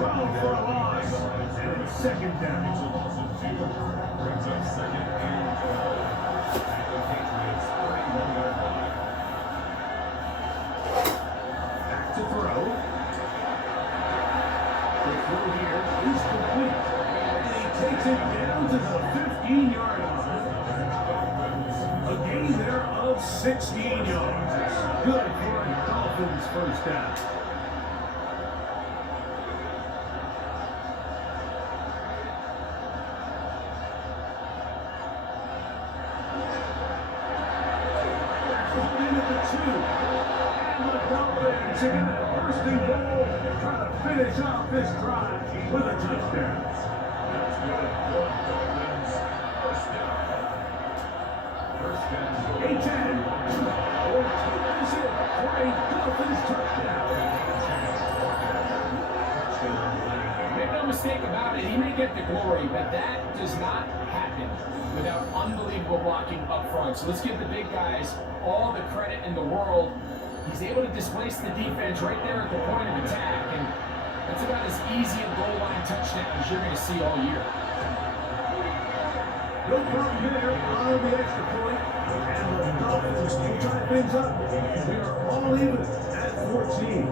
thrown for a loss. And it's second down. Brings up second and 12. At the Patriots 41-yard line. Back to throw. The throw here is complete. And he takes it down to the 15-yard line. A gain there of 16 yards. Good for a Dolphins first down. They're going to first and goal, trying to finish off this drive with a touchdown. That's good. Dolphins first down. First down. A-10. Or take this in for a Dolphins touchdown. Make no mistake about it, he may get the glory, but that does not happen without unbelievable blocking up front. So let's give the big guys all the credit in the world. He's able to displace the defense right there at the point of attack, and that's about as easy a goal line touchdown as you're going to see all year. No problem there on the extra point, and the Dolphins will tie things up. We are all even at 14.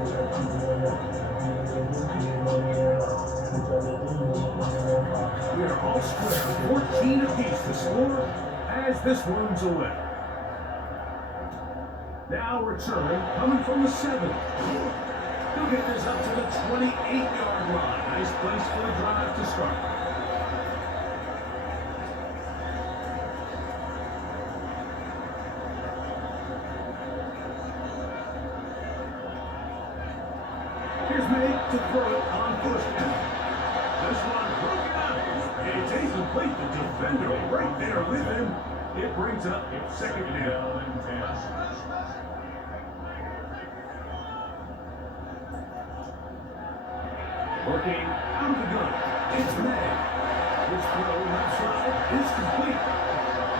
We are all square, 14 apiece to score as this one's away. Now returning, coming from the 7. He'll get this up to the 28-yard line. Nice place for the drive to start. Here's May to throw it on first down. This one broken up. It's incomplete. The defender right there with him. It brings up second down and 10. Working out of the gun. It's May. His throw left side is complete.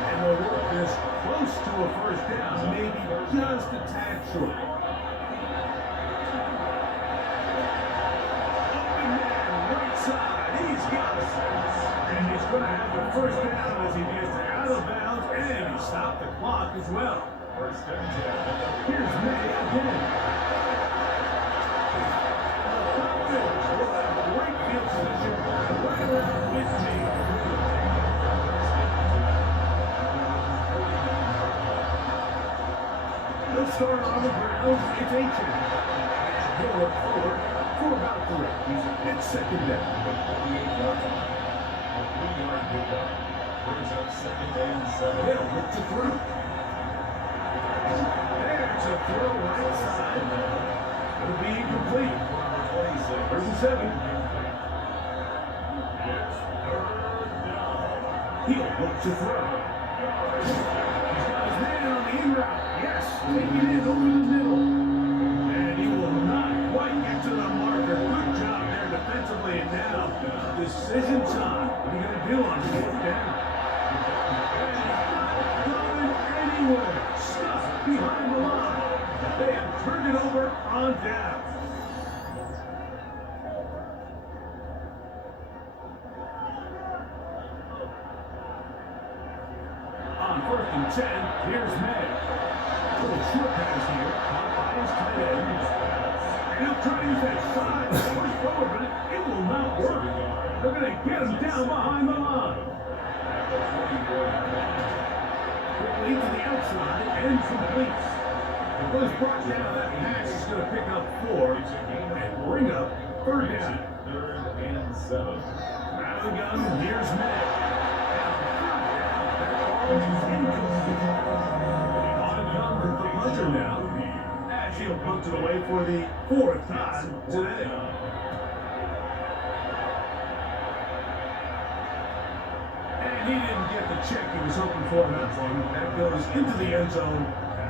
And the work is close to a first down, maybe just a tad short. Open man, right side. He's got it. And he's going to have the first down as he gets out of bounds, and he stopped the clock as well. First down. Here's May again. He'll start on the ground. It's 18. He'll look forward for about 3. It's second down. Brings up second and 7. He'll look to throw. There's a throw right side. It'll be incomplete. First and 7. He'll look to throw. He's got his man on the in route. Yes, taking it over the middle. And he will not quite get to the marker. Good job there defensively. And now, decision time. What are you going to do on fourth down? And going anywhere. Stuck behind the line. They have turned it over on down. On first and 10, here's May. A little short pass here, caught by his tight end. And he'll try to use that side to push forward, but it will not work. They're going to get him down behind the line. Quickly to the outside and complete. It was brought down. That pass is going to pick up 4 and bring up third down. Third and 7. Out of the gun, here's May. Now, as he'll punt it away for the 4th time today. And he didn't get the check he was hoping for in that one. That goes into the end zone,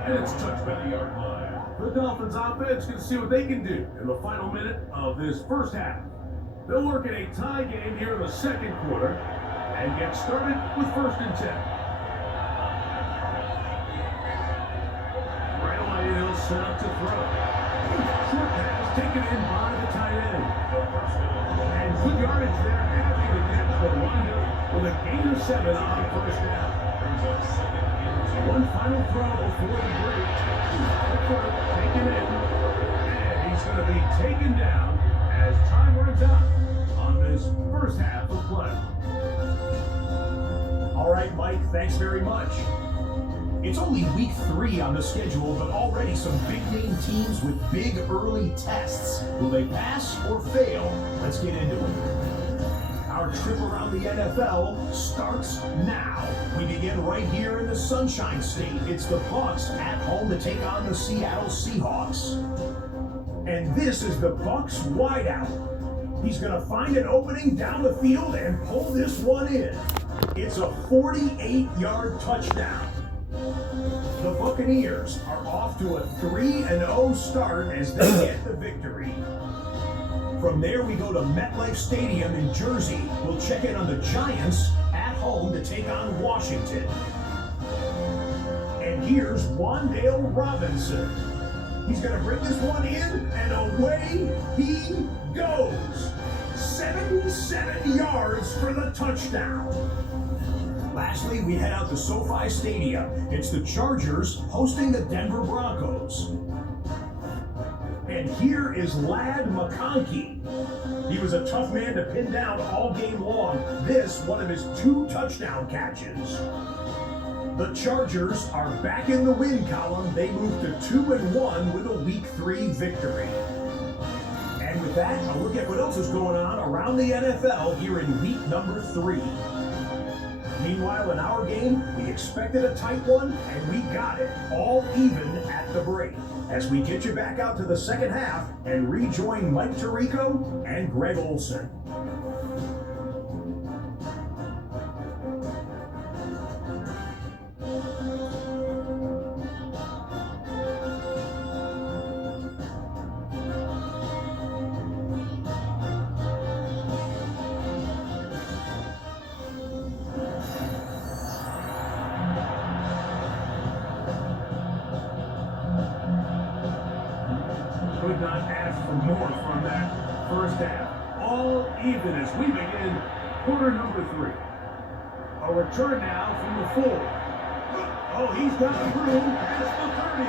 and it's touched by the yard line. The Dolphins offense can see what they can do in the final minute of this first half. They'll work in a tie game here in the second quarter and get started with first and 10. He'll set up to throw. Short pass taken in by the tight end. 7 on first down. Brings up second and 10. One final throw before the break. Taken in. And he's going to be taken down as time runs out on this first half of play. All right, Mike, thanks very much. It's only week 3 on the schedule, but already some big-name teams with big early tests. Will they pass or fail? Let's get into it. Our trip around the NFL starts now. We begin right here in the Sunshine State. It's the Bucs at home to take on the Seattle Seahawks. And this is the Bucs wideout. He's going to find an opening down the field and pull this one in. It's a 48-yard touchdown. The Buccaneers are off to a 3-0 start as they get the victory. From there, we go to MetLife Stadium in Jersey. We'll check in on the Giants at home to take on Washington. And here's Wan'Dale Robinson. He's going to bring this one in, and away he goes. 77 yards for the touchdown. Lastly, we head out to SoFi Stadium. It's the Chargers hosting the Denver Broncos. And here is Ladd McConkey. He was a tough man to pin down all game long. This, one of his 2 touchdown catches. The Chargers are back in the win column. They move to 2-1 with a week 3 victory. And with that, a look at what else is going on around the NFL here in week number 3. Meanwhile, in our game, we expected a tight one, and we got it, all even at the break. As we get you back out to the second half and rejoin Mike Tirico and Greg Olson. Could not ask for more from that first half. All even as we begin quarter number 3. A return now from the 4. Oh, he's got through past the 30.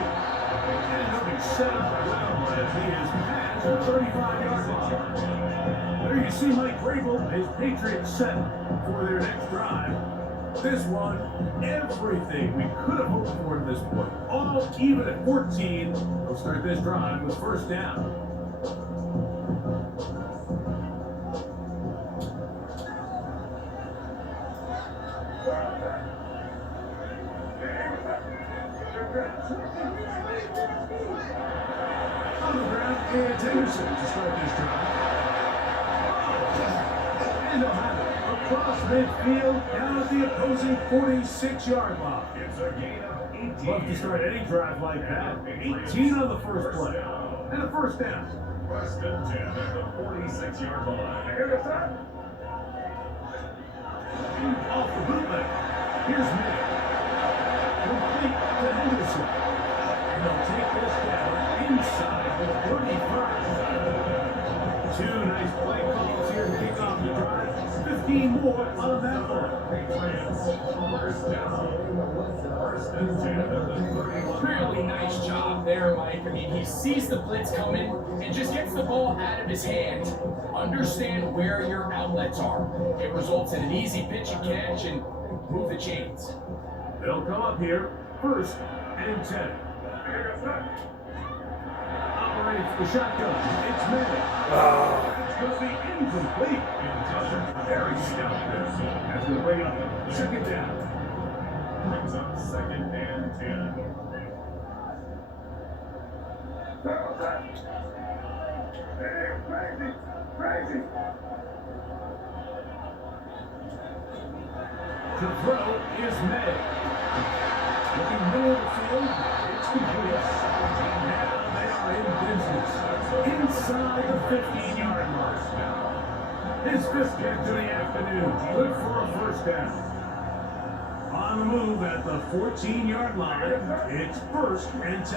And he'll be set up well as he is past the 35-yard line. There you see Mike Vrabel, his Patriots set for their next drive. This one, everything we could have hoped for at this point. All even at 14. They'll start this drive with first down. On the ground, and Henderson to start this drive. And they'll have it across midfield, down at the opposing 46-yard line. It's a gain of 18. Love to start any drive like that. 18 on the first play. And a first down. First and 10 at the 46-yard line. Off the bootleg. Here's May. Complete to Henderson. And they'll take this down inside the 35. 2 nice play calls here to kick off the drive. 15 more on that one. Patriots, first down. First and 10 at the 31. Really nice job there, Mike. I mean, he sees the blitz coming and just gets the ball out of his hand. Understand where your outlets are. It results in an easy pitch and catch and move the chains. They'll come up here. First and 10. Operates the shotgun. It's May. It's going to be incomplete. Very stout there. As we bring up second down. Brings up second and 10. Crazy. To throw is May. Looking middle of the field. It's complete. Now they are in business. Inside the 15-yard mark. His fifth catch of the afternoon. Good for a first down. On the move at the 14-yard line. It's first and 10.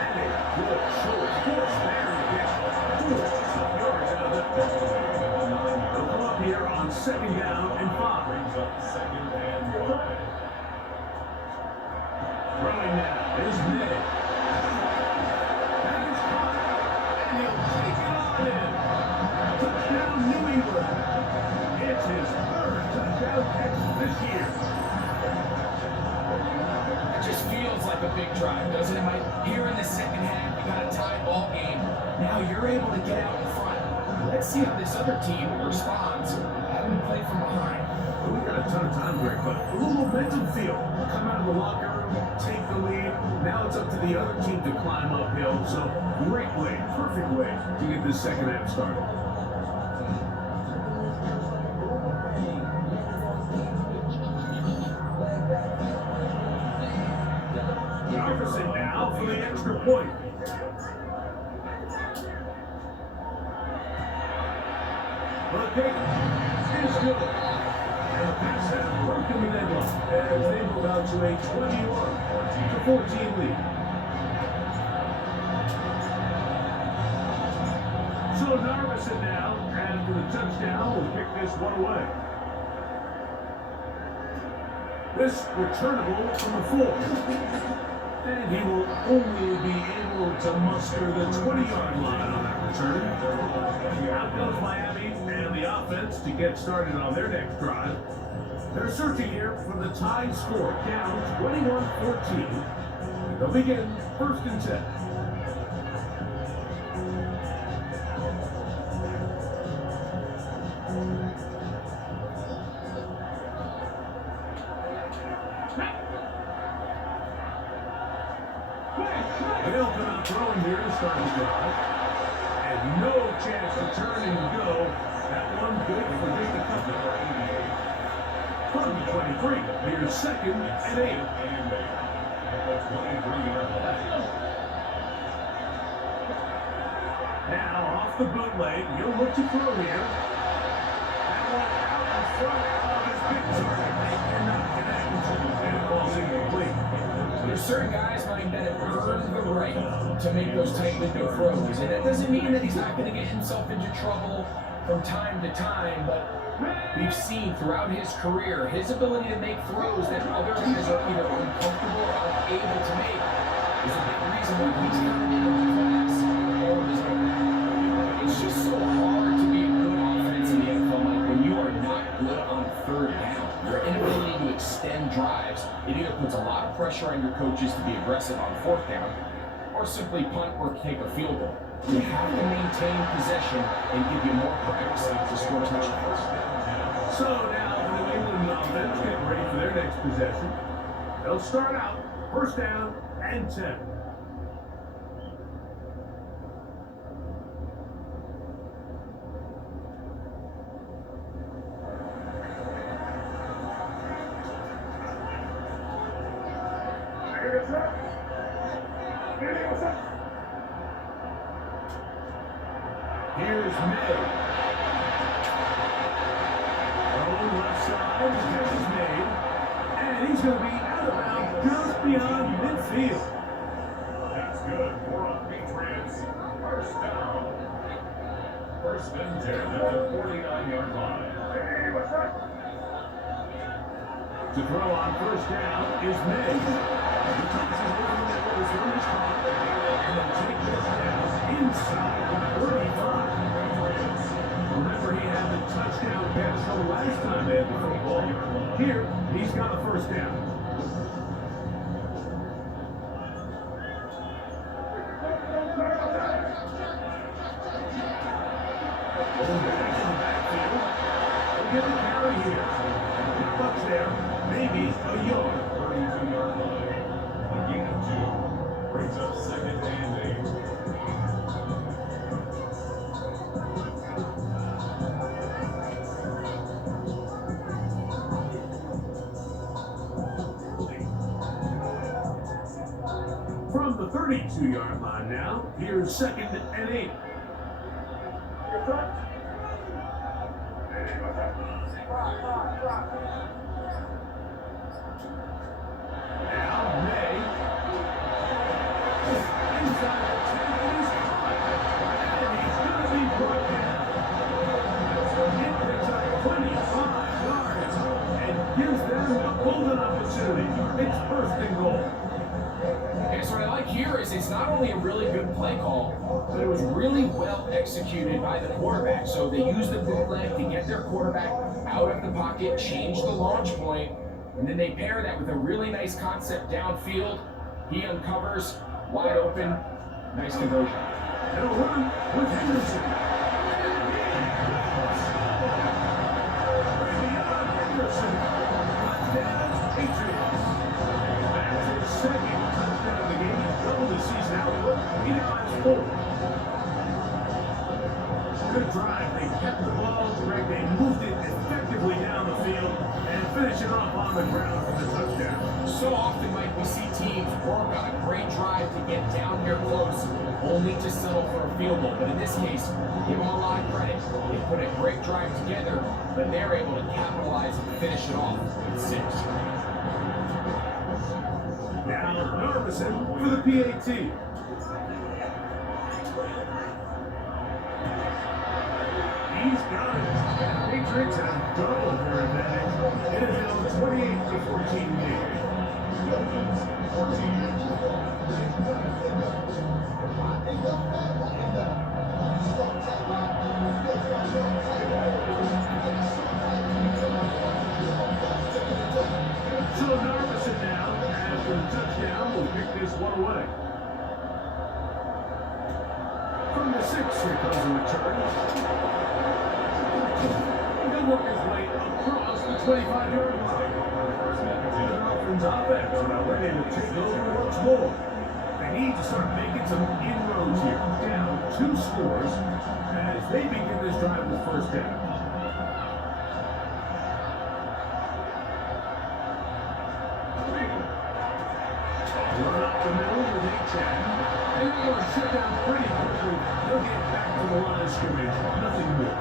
And a good show of force there. He gets 4 yards out of that ball. They'll come up here on second down and 5. Brings up second and 5. Throwing now is Ned. That is caught. And he'll take it on in. Touchdown, New England. It's his third touchdown catch this year. It just feels like a big drive, doesn't it, Mike? Here in the second half, you got a tie ball game. Now you're able to get out in front. Let's see how this other team responds, having to play from behind. Well, we got a ton of time, Greg, but a little momentum feel. Come out of the locker room, take the lead. Now it's up to the other team to climb uphill. So great way, perfect way to get this second half started. Jefferson now for the extra point. The kick is good. And the pass has broken the deadline as they move out to a 21-14 lead. So Narvison now, after the touchdown, will pick this one away. This returnable from the 4. And he will only be able to muster the 20-yard line on that return. Out goes Miami and the offense to get started on their next drive. They're searching here for the tied score, down 21-14. They'll begin first and 10. They'll come out throwing here to start the drive. And no chance to turn and go. That one good for just a couple. From the 23, here's second and 8. Now off the bootleg, he'll look to throw here. That one out in front of his big target. They cannot connect. And it falls incomplete. There's certain guys, Mike, that have earned the right to make those tight window throws. And that doesn't mean that he's not going to get himself into trouble from time to time, but we've seen throughout his career his ability to make throws that other guys are either uncomfortable or unable to make is a big reason why he's kind of in a class all of his own. It's just so hard to be a good offense in the NFL, Mike, when you are not good on third down. Your inability to extend drives, it either puts a lot of pressure on your coaches to be aggressive on fourth down, or simply punt or take a field goal. You have to maintain possession and give you more practice to score touchdowns. So now the New England offense getting ready for their next possession. They'll start out first down and 10. Here's May. Throwing left side, the catch is made. And he's going to be out of bounds just beyond midfield. That's good for a Patriots first down. First and 10 at the 49-yard line. To throw on first down is May. He tosses it over the middle, his run is caught, and they'll take this down inside the 35. Remember, he had the touchdown catch the last time they had the football. Here, he's got a first down. They'll get the carry here. Bucks there, maybe a yard. 32-yard line. A gain of 2. Brings up second and 8. From the 32-yard line now, here's second and 8. Now May. Inside the 10, and he's caught. And he's going to be brought down. It picks up 25 It's first and goal. And so what I like here is it's not only a really good play call, but it was really well executed by the quarterback. So they used the bootleg to get their quarterback out of the pocket, change the launch point, and then they pair that with a really nice concept downfield. He uncovers, wide open, nice conversion. And a run with Henderson. Henderson. Touchdown, Patriots. That's his second touchdown of the game. He's doubled his season output. He now has 4. Good drive. They kept the ball. They moved it effectively down the field and finish it off on the ground for the touchdown. So often, Mike, we see teams work on a great drive to get down here close, only to settle for a field goal. But in this case, give them a lot of credit. They put a great drive together, but they're able to capitalize and finish it off with 6. Now, Narveson for the PAT. He's got it. Patriots have doubled their advantage. It is now 28-14 lead. So Narveson now, after the touchdown, will pick this one away. From the 6, here comes a return. He'll work his way across the 25-yard line. The Dolphins offense now ready to take over once more. They need to start making some inroads here. Down 2 scores as they begin this drive with first down. Run up the middle with Achane. And they're going to shut down pretty quickly. They'll get back to the line of scrimmage. Nothing more.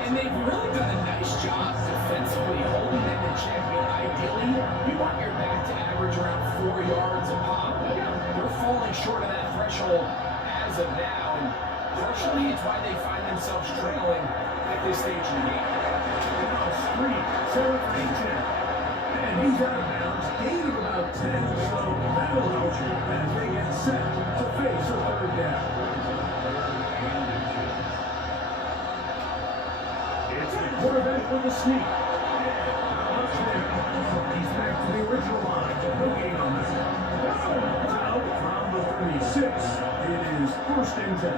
And they've really done a nice job defensively holding them in check. Ideally, you want your back to average around 4 yards a pop, but they're falling short of that threshold as of now, and partially it's why they find themselves trailing at this stage in the game. Now screen, Sarah Achane. And he's out of bounds, gain of about 10, so that'll help you as they get set to face a third down. It's the quarterback with the sneak. He's back to the original line. No gain on this. Now, from the 36, it is first and 10.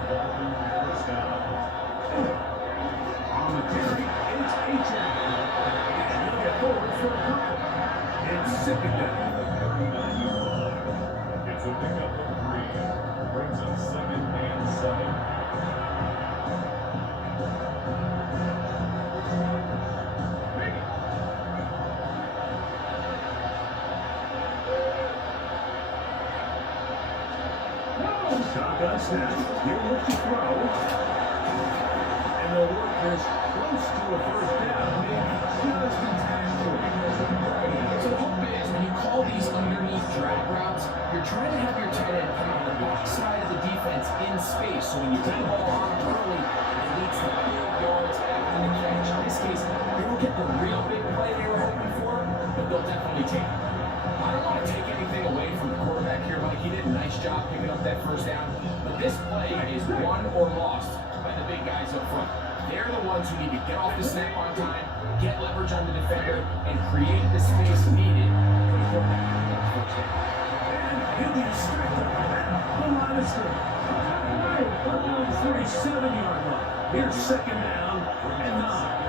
On the carry, it's Achane. And he'll get forward for a couple. It's second down. It's a pickup of 3. Brings up 2nd and 7. Shotgun snap. He'll look to throw. And they'll work this close to a first down, maybe just in time for it. So the hope is when you call these underneath drag routes, you're trying to have your tight end come on the backside of the defense in space. So when you get the ball on early, it leads to big yards after the catch. In this case, they don't get the real big play they were hoping for, but they'll definitely take it. I don't want to take anything away from the quarterback here, Mike. He did a nice job picking up that first down. But this play is won or lost by the big guys up front. They're the ones who need to get off the snap on time, get leverage on the defender, and create the space needed for the quarterback to get the first down. And he'll be stripped up at the line of scrimmage. Around the 37-yard line. Here's second down and 9.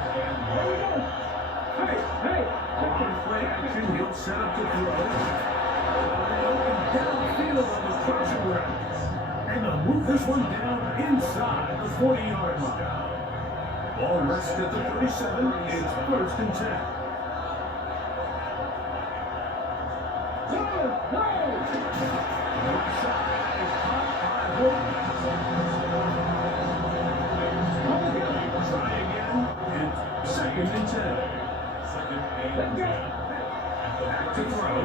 On play action, he'll set up to throw. And open downfield on the crossing route. And they'll move this one down inside the 40-yard line. Ball rests at the 37. It's first and 10. Outside is caught by Horton. Try again. It's second and 10. 2nd and 10. Back to throw.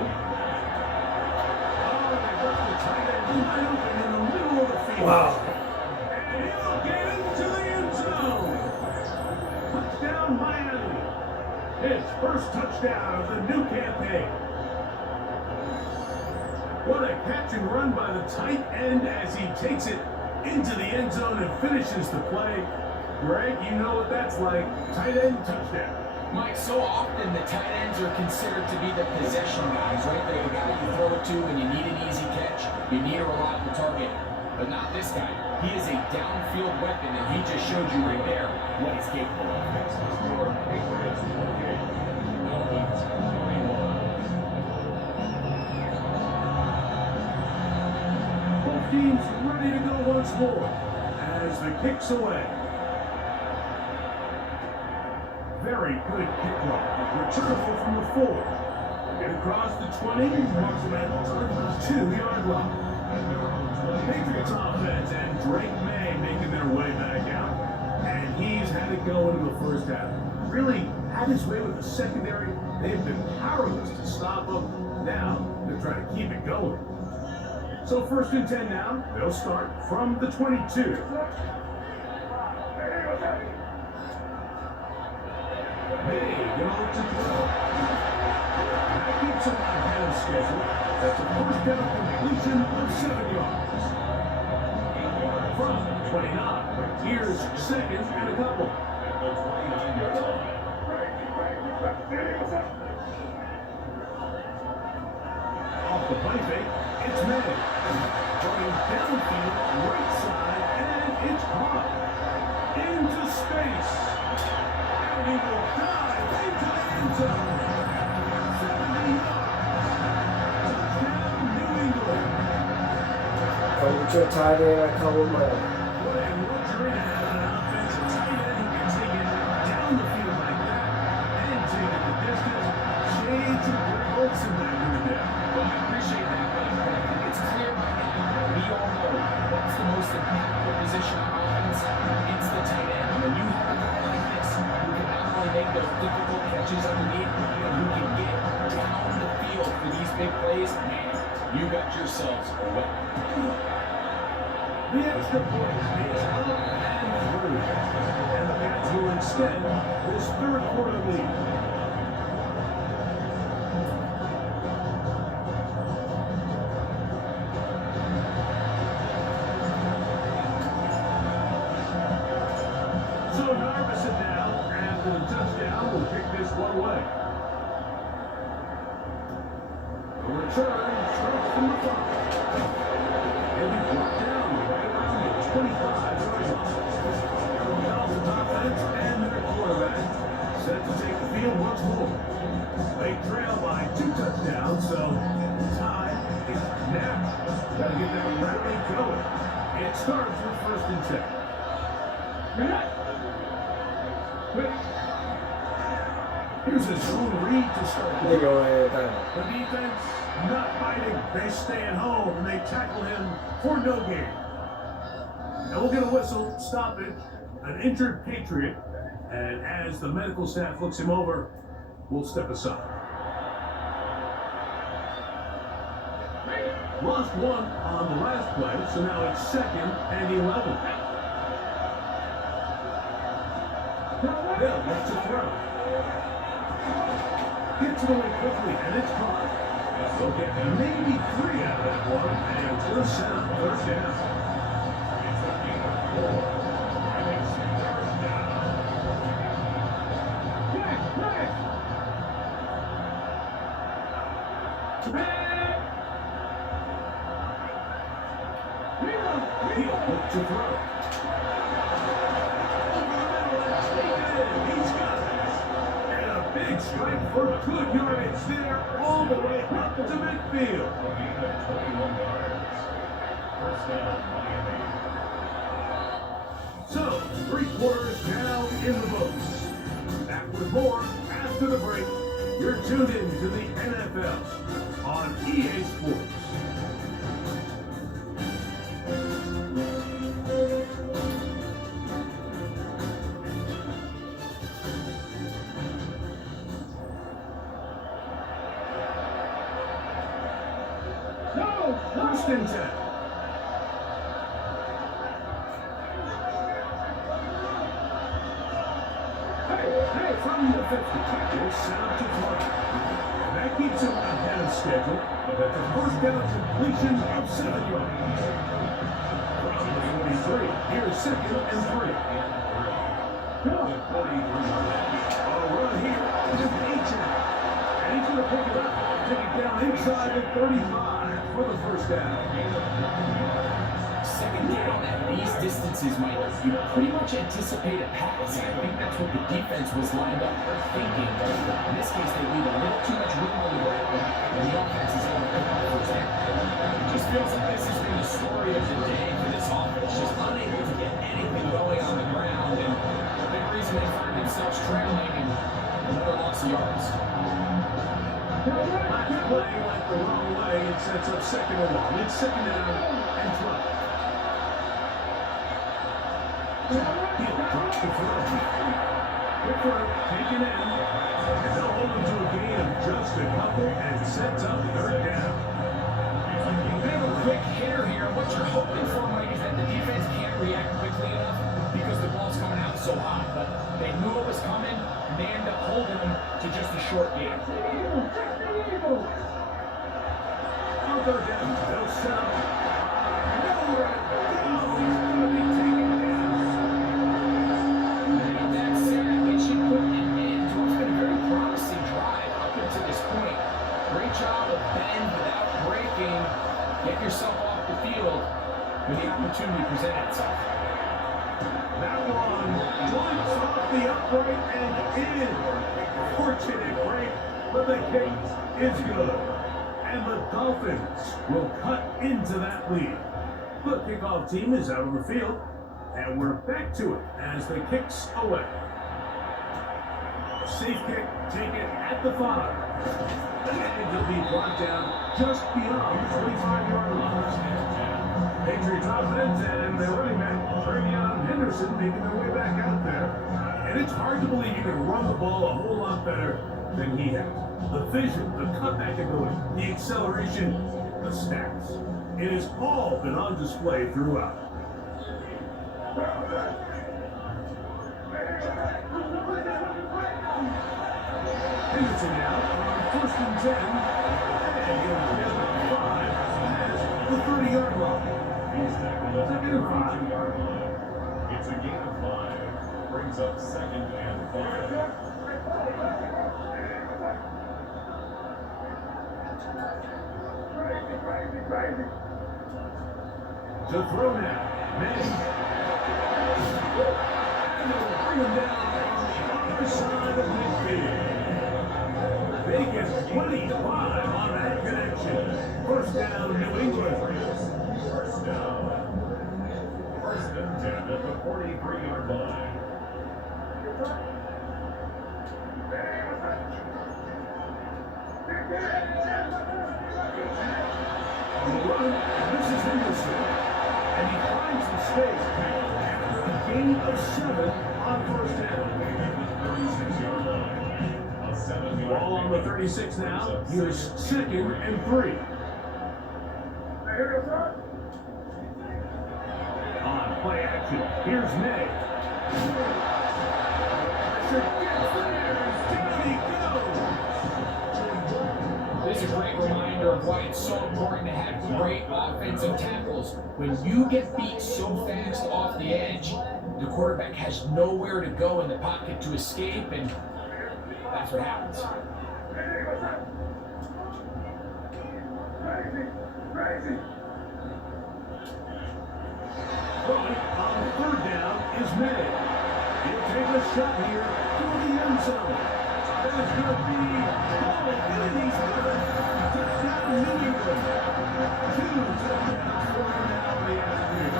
Oh, they left the tight end wide open in the middle of the field. Wow. And he'll get into the end zone. Touchdown, Miami. His first touchdown of the new campaign. What a catch and run by the tight end as he takes it into the end zone and finishes the play. Greg, you know what that's like. Tight end touchdown. Mike, so often the tight ends are considered to be the possession guys, right? They're the guy you throw it to when you need an easy catch, you need a reliable target. But not this guy. He is a downfield weapon, and he just showed you right there what he's capable of. Both teams ready to go once more as the kick's away. Very good kickoff. Returnable from the 4. And across the 20, marks him at the 2-yard line. Patriots offense and Drake May making their way back out. And he's had it go into the first half. Really had his way with the secondary. They've been powerless to stop him. Now they're trying to keep it going. So 1st and 10 now. They'll start from the 22. May goes to throw. That keeps him ahead of schedule. That's a first down completion of 7 yards. From 29, here's 2nd and a couple. Off the play fake, it's May. Going downfield, right side, and it's caught. Into space. And he will dive into the end zone. 70 yards. Touchdown, New England. Coach your tight end, I call him What a luxury to have an offensive tight end who can take it down the field like that and take it the distance. Shades of Greg Olsen back in the day. Well, I appreciate that, but I think it's clear by now. We all know what's the most impactful position on offense. It's the tight end. When you have a guy like this who can not only make those difficult catches underneath, but who can get down the field for these big plays, man, you got yourselves a weapon. The extra point is up and through. And the Pats will extend this 3rd quarter lead. So Narvison now, after the touchdown, will kick this one away. The return starts from the 5. He'll be brought down right around the 25-yard line. Dolphins offense and their quarterback set to take the field once more. They trail by 2 touchdowns, so tie is now. Gotta get that rally going. It starts with 1st and 10. Here's a zone read to start the They go ahead down. The defense not biting. They stay at home and they tackle him for no gain. And we'll get a whistle, stoppage, an injured Patriot, and as the medical staff looks him over, we'll step aside. Lost 1 on the last play, so now it's 2nd and 11. Bill lets it throw. Gets it away quickly, and it's caught. They'll get maybe 3 out of that one, and 1st down. It's a game of 4. And it's 3rd down. He'll look to throw. He's got it. And a big strike for good yardage there, all the way up to midfield. 21 yards. 1st down, Miami. So, 3 quarters now in the books. Back with more after the break. You're tuned in to the NFL on EA Sports. First and 10. Hey, from the 50. It's set up to throw. And that keeps him ahead of schedule. But that's a first down completion of 7 yards. From the 43. Here's 2nd and 3. A run here with H-Town. And he's going to pick it up and take it down inside the 35 for the first down. 2nd down at these distances, Mike, you pretty much anticipate a pass. And I think that's what the defense was lined up thinking. In this case, they leave a little too much room on the ground, and the offense is able to pick up first down. It just feels like this has been the story of the day for this offense, just unable to get anything going on the ground, and a big reason they find themselves trailing and another loss of yards. Playing like the wrong way, it sets up 2nd and 1. It's 2nd down and 12. He'll drop the throw. Pickford taken in, and they'll hold him to a gain of just a couple and sets up 3rd down. Bit of a quick hitter here. What you're hoping for, Mike, is that the defense can't react quickly enough because the ball's coming out so hot. But they knew it was coming, and they end up holding him to just a short game. On 3rd down, they'll set up. Nowhere to go. He's going to be taken down. That said, it should put an end to what's been a very promising drive up until this point. Great job of bend without breaking. Get yourself off the field when the opportunity presented itself. That one joins off the upright and in. Fortunate break, but the kick is good. And the Dolphins will cut into that lead. The kickoff team is out on the field, and we're back to it as the kick's away. Safe kick taken at the 5. And he'll be brought down just beyond the 25-yard line. Patriots offense and the running back, Travion Henderson, making their way back out there. And it's hard to believe you can run the ball a whole lot better than he has. The vision, the cutback ability, the acceleration, the stats. It has all been on display throughout. Henderson now on 1st and 10. And he'll get the 5 past the 30-yard line. He's tackled at the 32-yard line. It's a gain of 5. Brings up 2nd and 5. To throw now, Manning. And they'll bring him down on the other side of midfield. They get 25 on that connection. First down, New England. First down. 1st and 10 at the 43-yard line. On the run, this is Henderson. And he finds the space after a gain of 7 on 1st down. 36-yard line. A 7-yard Ball on the 36 now. Here's 2nd and 3. On play action, here's May. Pressure gets there. Down he goes. This is a great reminder of why it's so important to have great offensive tackles. When you get beat so fast off the edge, the quarterback has nowhere to go in the pocket to escape, and that's what happens. Throwing on 3rd down is May. He'll take a shot here for the end zone. That is going to be and he's got it. Touchdown, New England. 2 touchdowns for him now in the afternoon.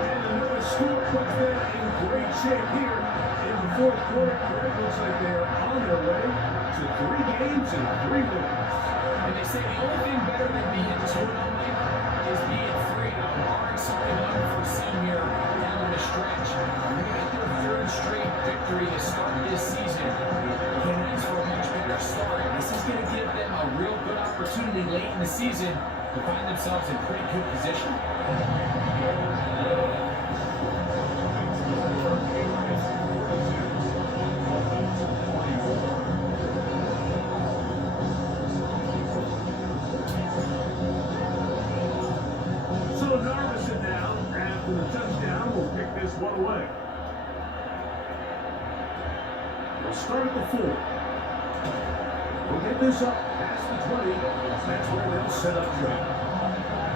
And another score puts them in great shape here in the 4th quarter. It looks like they're on their way to 3 games and 3 wins. And they say the only thing better than being 2-0 is being 3-0, barring something unforeseen here down the stretch. They're going to get their 3rd straight victory to start this season. Can ask for a much better start. This is going to give them a real good opportunity late in the season to find themselves in pretty good position. one away. They'll start at the 4. We'll get this up past the 20. That's where they'll set up shop.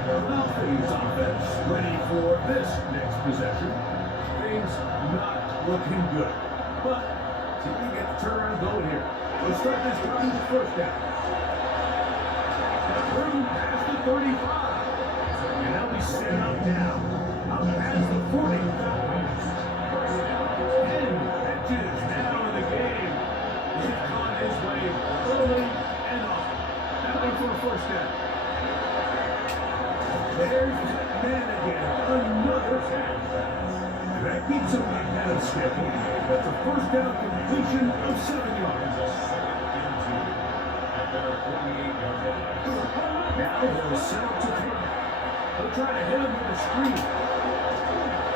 The Dolphins offense ready for this next possession. Things not looking good. But see if we can get the turnaround going here. We'll start this drive with first down. Through past the 35. And they'll be set up now. Up past the 40. 10 catches now in the game. He's on his way early and often. That one for a first down. There's that man again. Another catch. That keeps him ahead of schedule. That's a first down completion of 7 yards. Now they'll set up to throw. They'll try to hit him with a screen.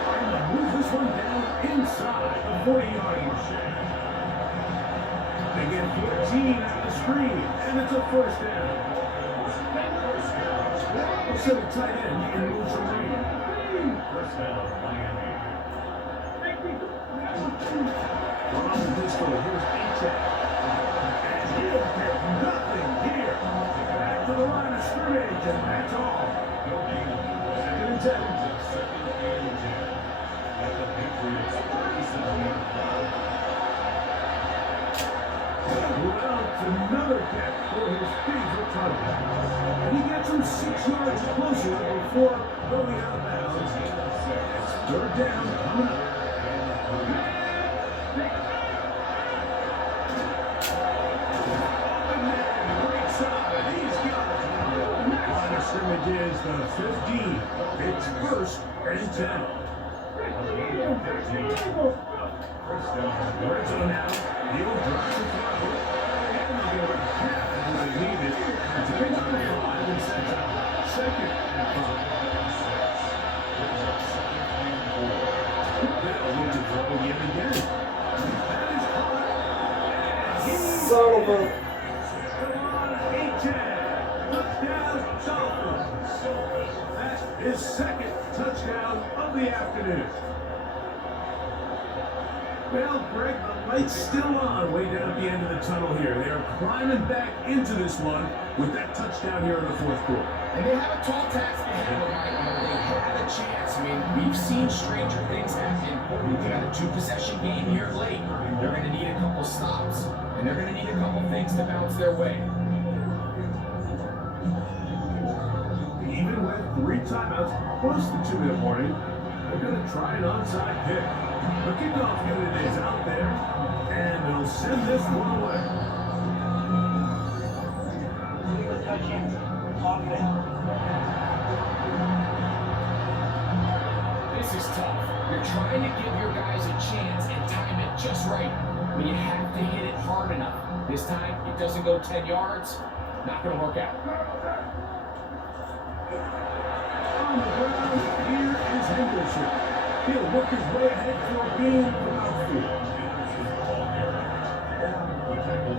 And they'll move this one down inside the 40-yard line. They get 14 out of the screen, and it's a first down. They'll set a tight end and move some rain. First down, Miami. On the pistol, here's A-Check. And he'll get nothing here. Back to the line of scrimmage, and that's all. Second and 10. Second and 10. At the Patriots 37-yard line. Well, it's another catch for his favorite touchdown. And he gets him 6 yards closer before going out of bounds. Third down coming up. Line of scrimmage is the 15. It's first and 10. First down. Red zone now. He'll drop the throttle. And they go half of what they needed. It's a big on the 5 and sets up second and 5. They'll look to throw yet again. That is caught. Son of a... Touchdown, Dolphins. That's his second touchdown of the afternoon. Well, Greg, the light's still on way down at the end of the tunnel here. They are climbing back into this one with that touchdown here in the fourth quarter. And they have a tall task ahead of them right now. They have a chance. I mean, we've seen stranger things happen. We've got a 2-possession game here late. They're going to need a couple stops, and they're going to need a couple things to bounce their way. Even with 3 timeouts plus the 2-minute warning, they're going to try an onside kick. The kickoff unit is out there, and they'll send this one away. This is tough. You're trying to give your guys a chance and time it just right, but you have to hit it hard enough. This time, it doesn't go 10 yards, not going to work out. On the ground, here is Henderson. He'll work his way ahead for a gain from outfield.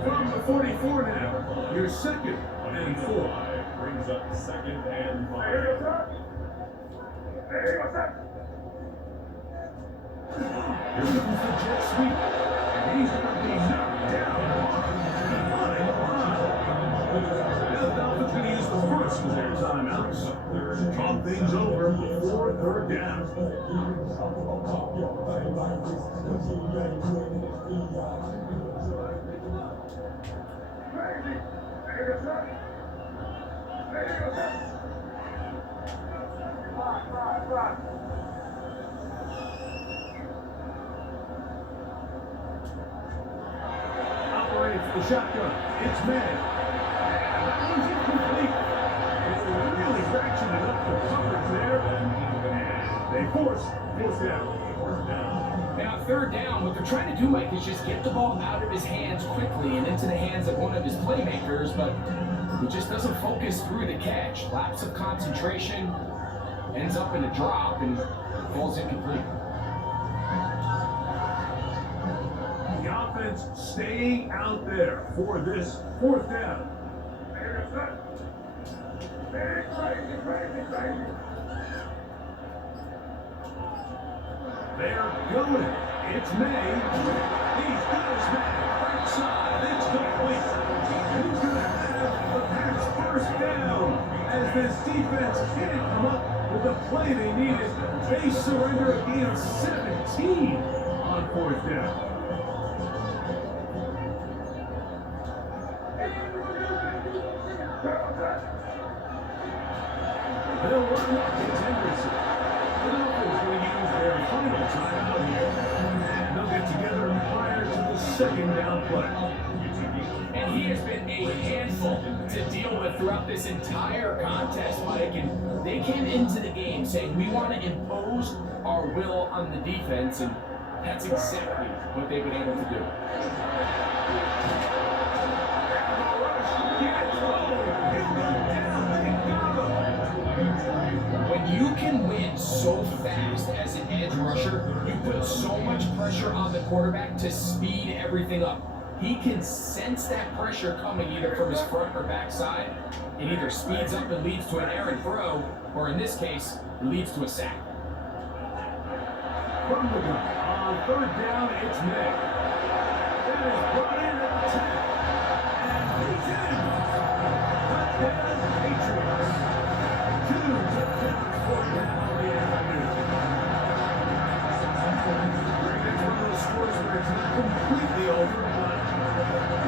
From the 44 now, your second and 4. Brings up second and 5. You're looking for jet sweep, and he's going to be knocked down on the line. Now the Dolphins going to use the first of their timeouts. Talk things over before third down. Operating for the shotgun. It's man. That one's incomplete. It's really ratcheted up the coverage there. And they force down. Now, third down, what they're trying to do, Mike, is just get the ball out of his hands quickly and into the hands of one of his playmakers, but he just doesn't focus through the catch. Lapse of concentration, ends up in a drop, and falls incomplete. The offense staying out there for this fourth down. They're going. It's May. He's got his man. Right side. It's complete. He's going to have the Pats first down as this defense can't come up with the play they needed. They surrender a gain of 17 on fourth down. They'll run Marcus Henderson. The Dolphins going to use their final timeout here. And they'll get together prior to the second down play. And he has been a handful to deal with throughout this entire contest, Mike. And they came into the game saying, we want to impose our will on the defense, and that's exactly what they've been able to do. When you can win so fast as an edge rusher, you put so much pressure on the quarterback to speed everything up. He can sense that pressure coming either from his front or back side. It either speeds up and leads to an errant throw, or in this case, leads to a sack. From the gun, on third down, it's May. That is brought in at the 10. And he's in. Touchdown, Patriots. 2 touchdowns for them on the afternoon. It's one of those scores where it's not completely over, but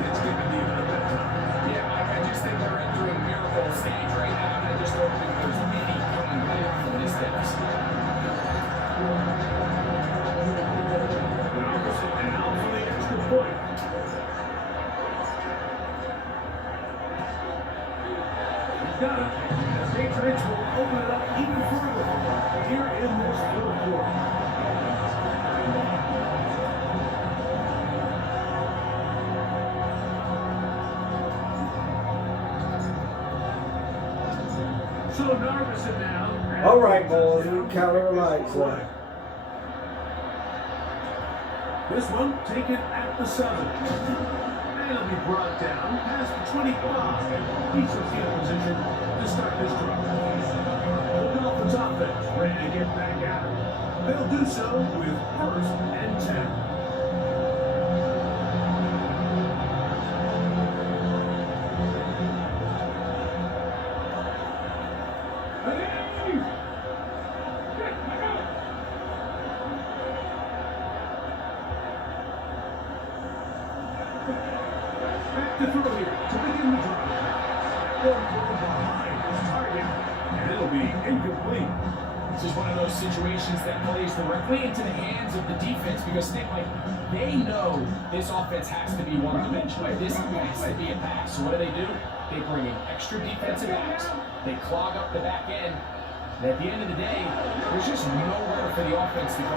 it's getting even at that time. Yeah, Mike, I just think they're entering miracle stage right now, and I just don't think there's any coming back from this deficit. And out for the extra point. He's got it. The Patriots will open it up even further here in this fourth quarter. So Narvison now. All right, boys, we counter the lights up. This one taken at the 7. And it'll be brought down past the 25. Piece of field position to start this drive. The Dolphins offense ready to get back at it. They'll do so with 1st and 10. Back to throw here to begin the drive. They'll throw behind his target, and it'll be incomplete. This is one of those situations that plays directly into the hands of the defense because they know this offense has to be one-dimensional. This has to be a pass. So what do? They bring in extra defensive backs. They clog up the back end. And at the end of the day, there's just nowhere for the offense to go.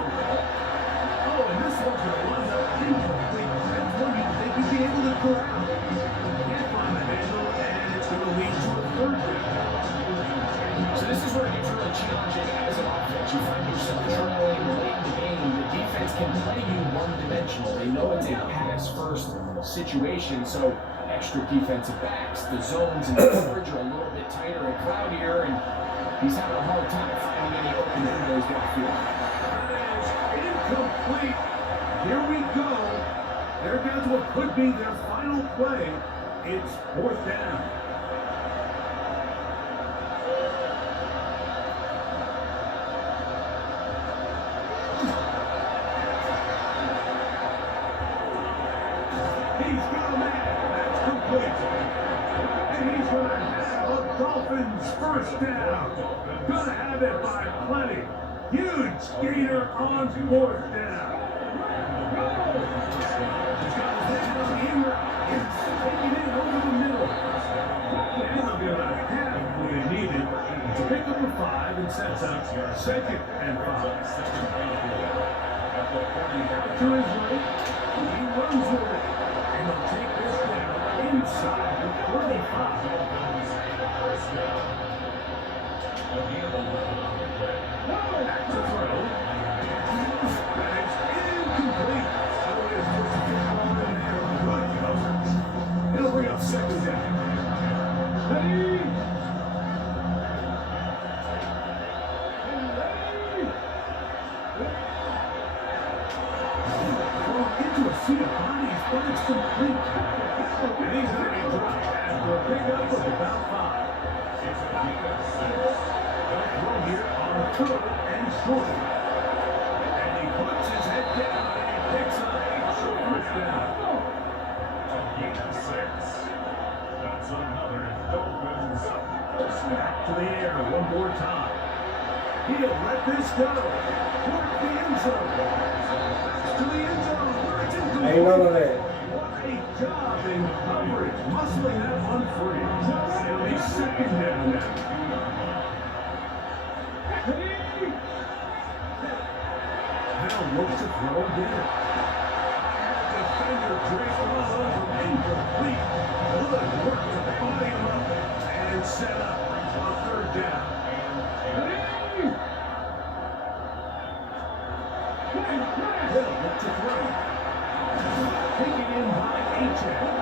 Oh, and this one's going to wind up incomplete. That's one you'd think you'd be able to corral. Can't find the handle, and it's going to lead to a 3rd down. So this is where it gets really challenging as an offense. You find yourself trailing late in the game. The defense can play you one-dimensional. They know it's a pass-first situation, so extra defensive backs, the zones and the coverage are a little bit tighter and cloudier, and he's having a hard time finding any open windows downfield. Incomplete. Here we go. They're down to what could be their final play. It's 4th down. He's got a man. That's complete. And he's going to have a Dolphins first down. Going to have it by plenty. Huge gainer on 4th down. He's got his head on the ear. It's taking it over the middle. And they'll get about half what they needed to pick up a 5 and sets up 2nd and 5. To his right, he runs with it. And they'll take this down inside the 35. Back to throw. That is incomplete. So it is just a ball in there. Good coverage. It'll bring up 2nd down. Ready? complete. And he's going to be dropped after a pickup of about 5. It's a gain of 6. They'll throw here on 3rd and short. And he puts his head down and he picks up a first down. A gain of 6. That's another Dolphins first down. Back to the air one more time. He'll let this go. Towards the end zone. To the end zone where it's incomplete. Ain't none of that. What a job in coverage, muscling that one free. It'll be 2nd down now. Bell looks to throw again. Defender draped all over, incomplete. Good work to body him up and set up on 3rd down. Hill look to throw. Taken in by H.M.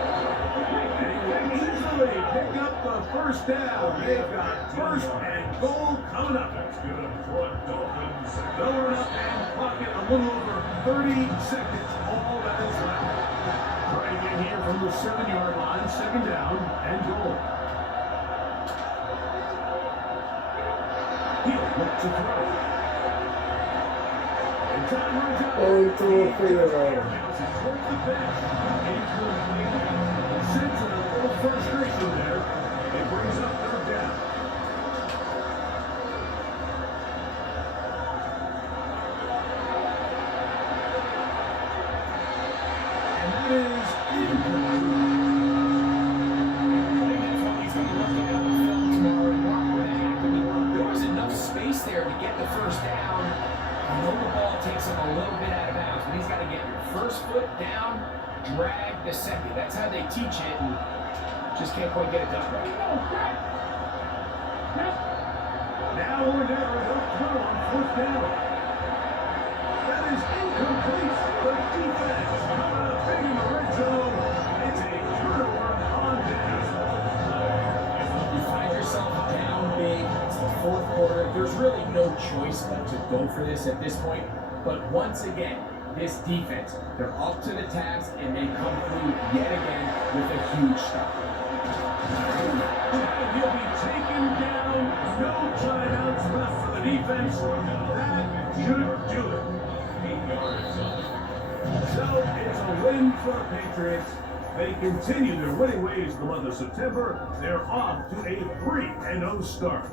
And he will easily pick up the first down. They've got 1st and goal coming up. That's good front Dolphins. Lower up and pocket a little over 30 seconds. All that is left. Trying to get here from the 7-yard line. 2nd down and goal. He'll look to throw. And time runs out. Only threw a finger round. Towards the bench. Sends a little frustration there. It brings up 3rd down. And that is incomplete. I think that's what he's going to look at on film tomorrow and walk where that happened. There was enough space there to get the first down. I know the ball takes him a little bit out of bounds, but he's got to get your first foot down, drag the second. That's how they teach it, and just can't quite get it done. Now or never, they'll throw on 4th down. That is incomplete. The defense coming up big in the red zone. It's a turnover on down. You find yourself down big. It's the 4th quarter. There's really no choice but to go for this at this point. But once again, this defense, they're up to the task and they come through yet again with a huge stop. And he'll be taken down. No timeouts left for the defense. That should do it. 8 yards on it. So it's a win for the Patriots. They continue their winning ways in the month of September. They're off to a 3-0 start.